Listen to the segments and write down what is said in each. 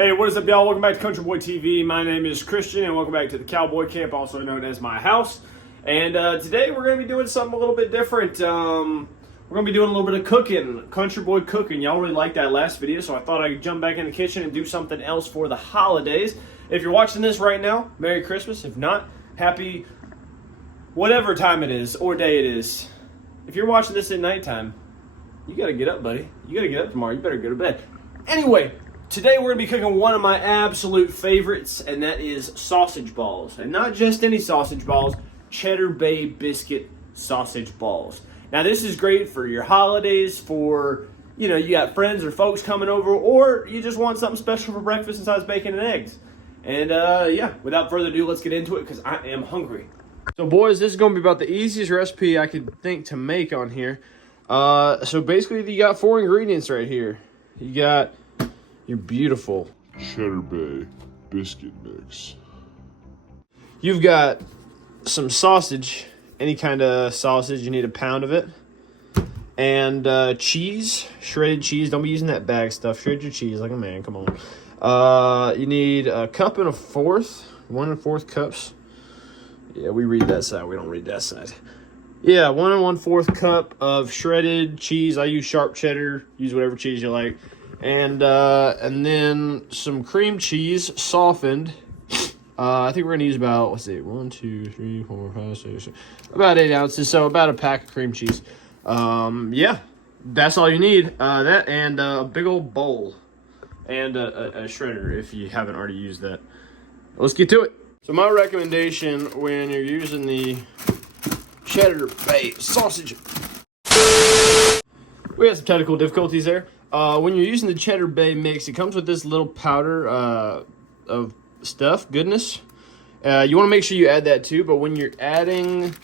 Hey, what is up, y'all? Welcome back to Country Boy TV. My name is Christian, and welcome back to the Cowboy Camp, also known as my house. And today we're going to be doing something a little bit different. We're going to be doing a little bit of cooking, Country Boy cooking. Y'all really liked that last video, so I thought I'd jump back in the kitchen and do something else for the holidays. If you're watching this right now, Merry Christmas. If not, happy whatever time it is or day it is. If you're watching this at nighttime, you got to get up, buddy. You got to get up tomorrow. You better go to bed. Anyway, today we're going to be cooking one of my absolute favorites, and that is sausage balls. And not just any sausage balls, Cheddar Bay biscuit sausage balls. Now this is great for your holidays, for, you know, you got friends or folks coming over, or you just want something special for breakfast besides bacon and eggs. And yeah, without further ado, let's get into it because I am hungry. So boys, this is going to be about the easiest recipe I could think to make on here. So basically you got 4 ingredients right here. You got your beautiful Cheddar Bay biscuit mix. You've got some sausage, any kind of sausage, you need a pound of it. And cheese, shredded cheese. Don't be using that bag stuff. Shred your cheese like a man, come on. You need a cup and a fourth, 1 1/4 cups. Yeah, we read that side, we don't read that side. Yeah, 1 1/4 cup of shredded cheese. I use sharp cheddar, use whatever cheese you like. And then some cream cheese, softened. I think we're gonna use about, let's see, 1 2 3 4 5 6 about 8 ounces, so about a pack of cream cheese. Yeah, that's all you need. That and a big old bowl and a shredder if you haven't already used that. Let's get to it. So my recommendation when you're using the Cheddar Bay sausage, we had some technical difficulties there. When you're using the Cheddar Bay mix, it comes with this little powder of stuff, goodness. You want to make sure you add that too, but when you're adding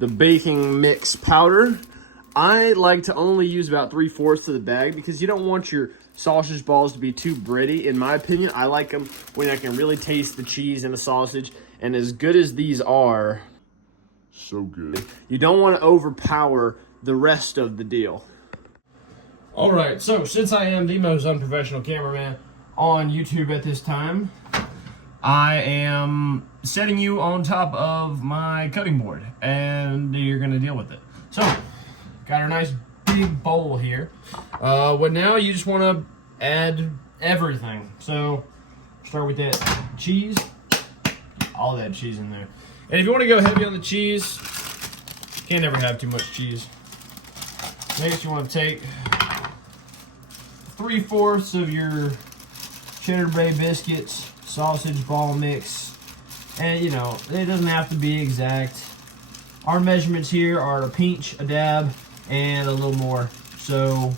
the baking mix powder, I like to only use about 3/4 of the bag because you don't want your sausage balls to be too bready. In my opinion, I like them when I can really taste the cheese and the sausage, and as good as these are, so good, you don't want to overpower the rest of the deal. All right, so since I am the most unprofessional cameraman on YouTube at this time, I am setting you on top of my cutting board, and you're gonna deal with it. So, got our nice big bowl here. Well, now you just wanna add everything. So, start with that cheese, all that cheese in there. And if you wanna go heavy on the cheese, can't never have too much cheese. Next, you wanna take 3/4 of your Cheddar Bay biscuits, sausage ball mix, and you know, it doesn't have to be exact. Our measurements here are a pinch, a dab, and a little more. So,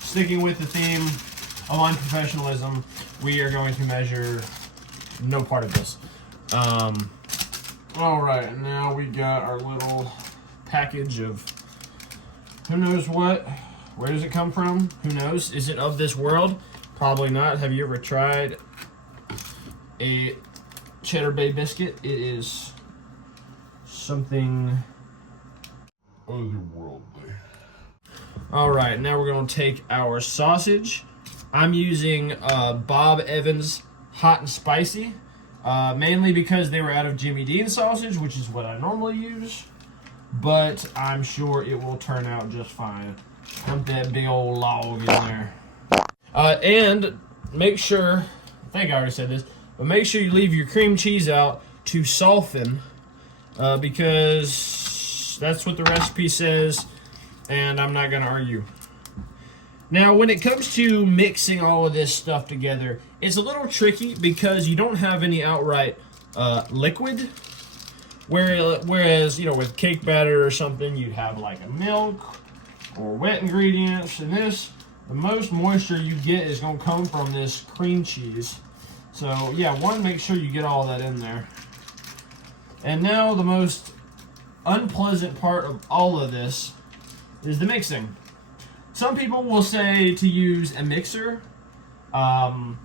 sticking with the theme of unprofessionalism, we are going to measure no part of this. All right, now we got our little package of who knows what. Where does it come from? Who knows? Is it of this world? Probably not. Have you ever tried a Cheddar Bay biscuit? It is something otherworldly. All right, now we're going to take our sausage. I'm using Bob Evans Hot and Spicy, mainly because they were out of Jimmy Dean sausage, which is what I normally use, but I'm sure it will turn out just fine. Dump that big old log in there. And make sure, I think I already said this, but make sure you leave your cream cheese out to soften, because that's what the recipe says, and I'm not going to argue. Now, when it comes to mixing all of this stuff together, it's a little tricky because you don't have any outright liquid, whereas, you know, with cake batter or something, you'd have like a milk or wet ingredients, and this, the most moisture you get is going to come from this cream cheese. So yeah, make sure you get all that in there. And now the most unpleasant part of all of this is the mixing. Some people will say to use a mixer. I'm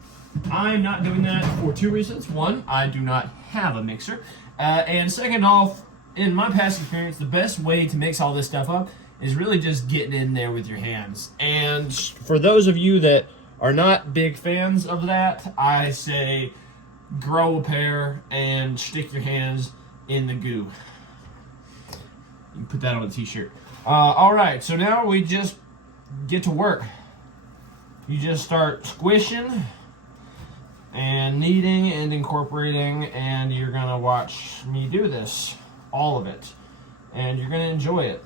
not doing that for 2 reasons. One, I do not have a mixer. And second off, in my past experience, the best way to mix all this stuff up is really just getting in there with your hands. And for those of you that are not big fans of that, I say grow a pair and stick your hands in the goo. You can put that on a t-shirt. All right, so now we just get to work. You just start squishing and kneading and incorporating, and you're gonna watch me do this, all of it, and you're gonna enjoy it.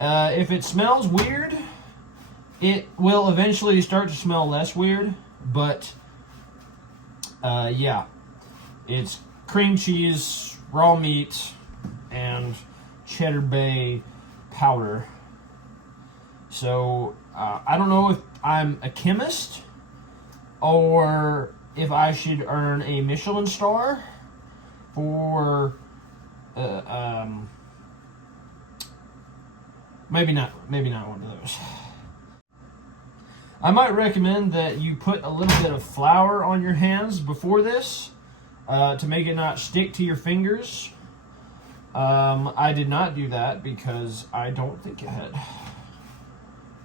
If it smells weird, it will eventually start to smell less weird, but yeah, it's cream cheese, raw meat, and Cheddar Bay powder. So I don't know if I'm a chemist or if I should earn a Michelin star for maybe not one of those. I might recommend that you put a little bit of flour on your hands before this to make it not stick to your fingers. I did not do that because I don't think it had.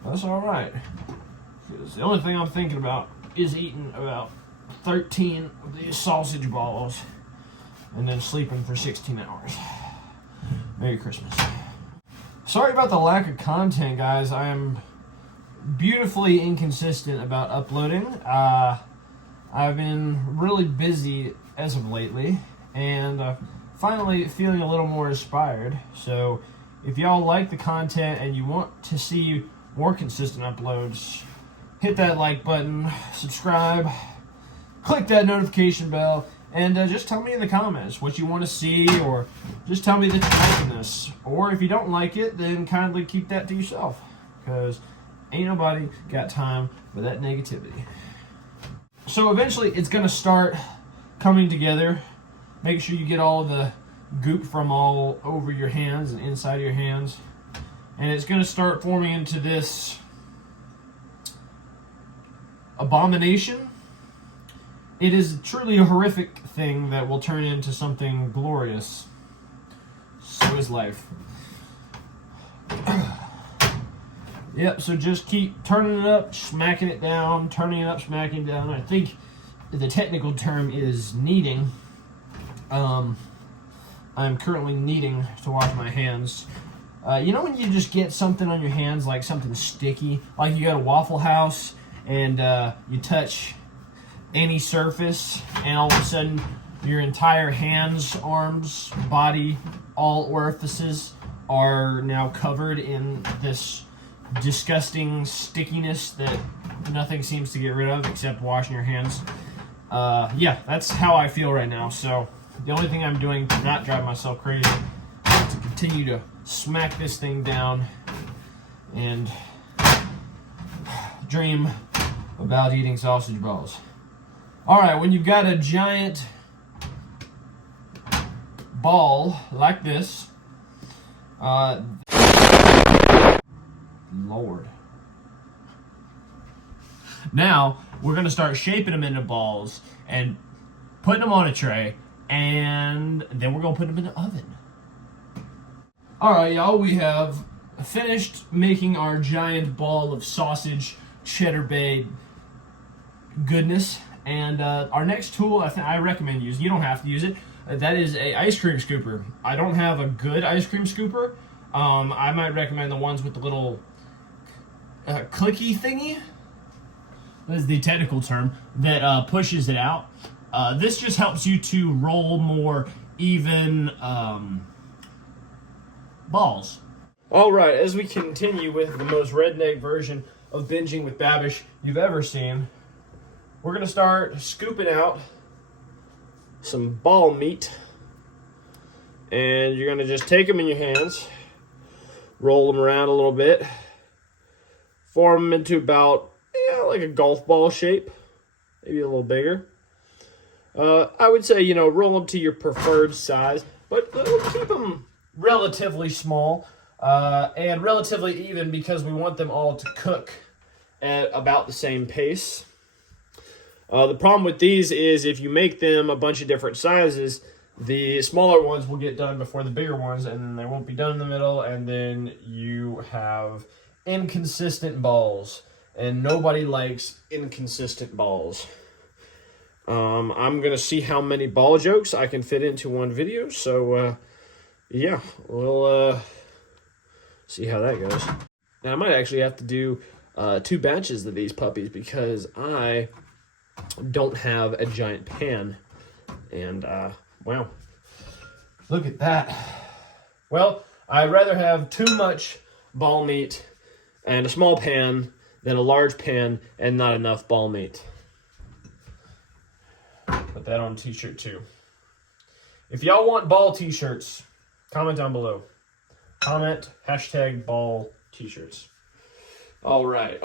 That's all right. Because the only thing I'm thinking about is eating about 13 of these sausage balls and then sleeping for 16 hours. Merry Christmas. Sorry about the lack of content, guys. I am beautifully inconsistent about uploading. I've been really busy as of lately, and finally feeling a little more inspired. So if y'all like the content and you want to see more consistent uploads, hit that like button, subscribe, click that notification bell, and just tell me in the comments what you want to see, or just tell me that you like this. Or if you don't like it, then kindly keep that to yourself, because ain't nobody got time for that negativity. So eventually it's going to start coming together. Make sure you get all the goop from all over your hands and inside of your hands. And it's going to start forming into this abomination. It is truly a horrific thing that will turn into something glorious. So is life. Yep, so just keep turning it up, smacking it down, turning it up, smacking it down. I think the technical term is kneading. I'm currently kneading to wash my hands. You know when you just get something on your hands, like something sticky? Like you go to Waffle House and you touch any surface, and all of a sudden your entire hands, arms, body, all orifices are now covered in this disgusting stickiness that nothing seems to get rid of except washing your hands. Yeah, that's how I feel right now. So the only thing I'm doing to not drive myself crazy is to continue to smack this thing down and dream about eating sausage balls. All right, when you've got a giant ball like this, Lord. Now, we're going to start shaping them into balls and putting them on a tray, and then we're going to put them in the oven. All right, y'all, we have finished making our giant ball of sausage Cheddar Bay goodness. And our next tool I recommend using, you don't have to use it, that is a ice cream scooper. I don't have a good ice cream scooper. I might recommend the ones with the little clicky thingy. That is the technical term that pushes it out. This just helps you to roll more even balls. All right, as we continue with the most redneck version of binging with Babish you've ever seen, we're going to start scooping out some ball meat. And you're going to just take them in your hands, roll them around a little bit, form them into about like a golf ball shape, maybe a little bigger. I would say, roll them to your preferred size, but keep them relatively small and relatively even, because we want them all to cook at about the same pace. The problem with these is if you make them a bunch of different sizes, the smaller ones will get done before the bigger ones, and then they won't be done in the middle, and then you have inconsistent balls. and nobody likes inconsistent balls. I'm going to see how many ball jokes I can fit into one video, so yeah, we'll see how that goes. Now, I might actually have to do 2 batches of these puppies because I don't have a giant pan. And, wow, look at that. Well, I'd rather have too much ball meat and a small pan than a large pan and not enough ball meat. Put that on a t-shirt too. If y'all want ball t-shirts, comment down below. Comment #ball t-shirts. All right.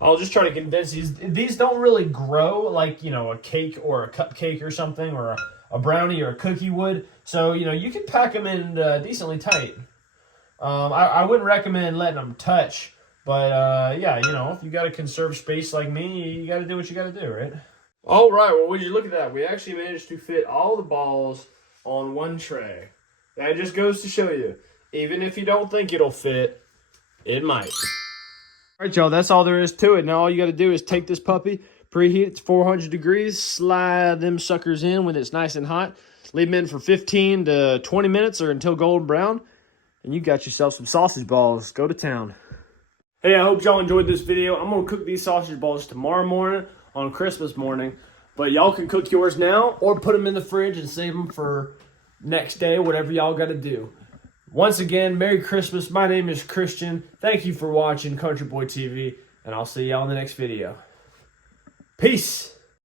I'll just try to condense these. These don't really grow like, you know, a cake or a cupcake or something, or a brownie or a cookie would. So, you know, you can pack them in decently tight. I wouldn't recommend letting them touch. But, yeah, you know, if you got to conserve space like me, you got to do what you got to do, right? All right, well, would you look at that? We actually managed to fit all the balls on one tray. That just goes to show you, even if you don't think it'll fit, it might. All right, y'all, that's all there is to it. Now all you got to do is take this puppy, preheat it to 400 degrees, slide them suckers in when it's nice and hot, leave them in for 15 to 20 minutes or until golden brown, and you got yourself some sausage balls. Go to town. Hey, I hope y'all enjoyed this video. I'm going to cook these sausage balls tomorrow morning on Christmas morning. But y'all can cook yours now or put them in the fridge and save them for next day, whatever y'all got to do. Once again, Merry Christmas. My name is Christian. Thank you for watching Country Boy TV, and I'll see y'all in the next video. Peace.